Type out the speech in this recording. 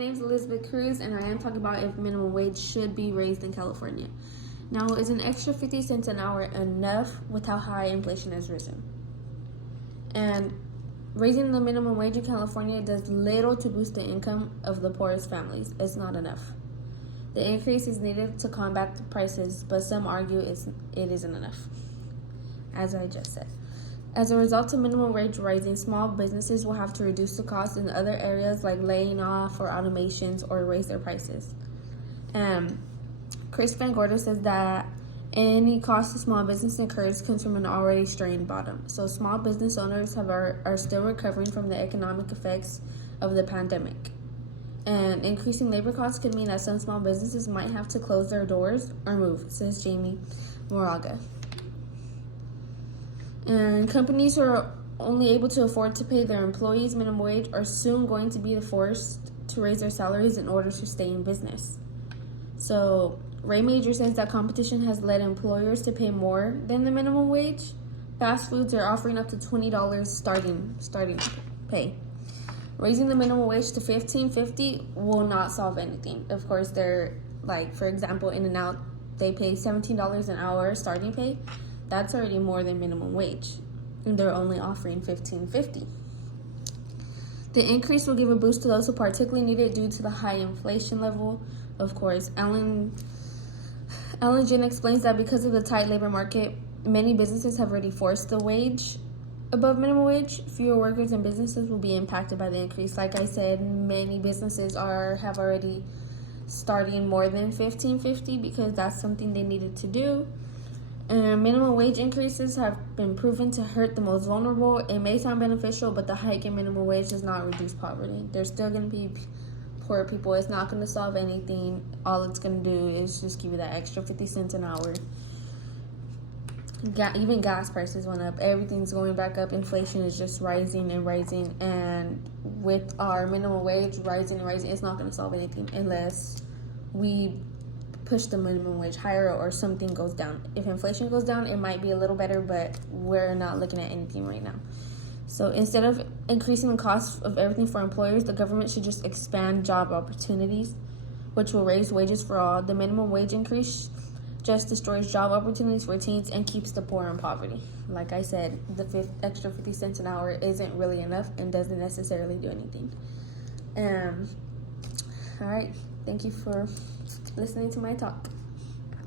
name is Elizabeth Cruz, and I am talking about if minimum wage should be raised in California. Now, is an extra 50 cents an hour enough with how high inflation has risen? And raising the minimum wage in California does little to boost the income of the poorest families. It's not enough. The increase is needed to combat the prices, but some argue it isn't enough, as I just said. As a result of minimum wage rising, small businesses will have to reduce the cost in other areas like laying off or automations or raise their prices. Chris Van Gorder says that any cost a small business incurs comes from an already strained bottom. So small business owners are still recovering from the economic effects of the pandemic. And increasing labor costs could mean that some small businesses might have to close their doors or move, says Jamie Moraga. And companies who are only able to afford to pay their employees minimum wage are soon going to be forced to raise their salaries in order to stay in business. So Ray Major says that competition has led employers to pay more than the minimum wage. Fast foods are offering up to $20 starting pay. Raising the minimum wage to $15.50 will not solve anything. Of course, they're like, for example, In-N-Out, they pay $17 an hour starting pay. That's already more than minimum wage, and they're only offering $15.50. The increase will give a boost to those who particularly need it due to the high inflation level. Of course, Ellen Jin explains that because of the tight labor market, many businesses have already forced the wage above minimum wage. Fewer workers and businesses will be impacted by the increase. Like I said, many businesses have already starting more than $15.50 because that's something they needed to do. Minimum wage increases have been proven to hurt the most vulnerable. It may sound beneficial, but the hike in minimum wage does not reduce poverty. There's still going to be poor people. It's not going to solve anything. All it's going to do is just give you that extra 50 cents an hour. Even gas prices went up. Everything's going back up. Inflation is just rising and rising. And with our minimum wage rising and rising, it's not going to solve anything unless we push the minimum wage higher or something goes down. If inflation goes down, it might be a little better, but we're not looking at anything right now. So instead of increasing the cost of everything for employers, the government should just expand job opportunities, which will raise wages for all. The minimum wage increase just destroys job opportunities for teens and keeps the poor in poverty. Like I said, the extra 50 cents an hour isn't really enough and doesn't necessarily do anything. All right. Thank you for listening to my talk.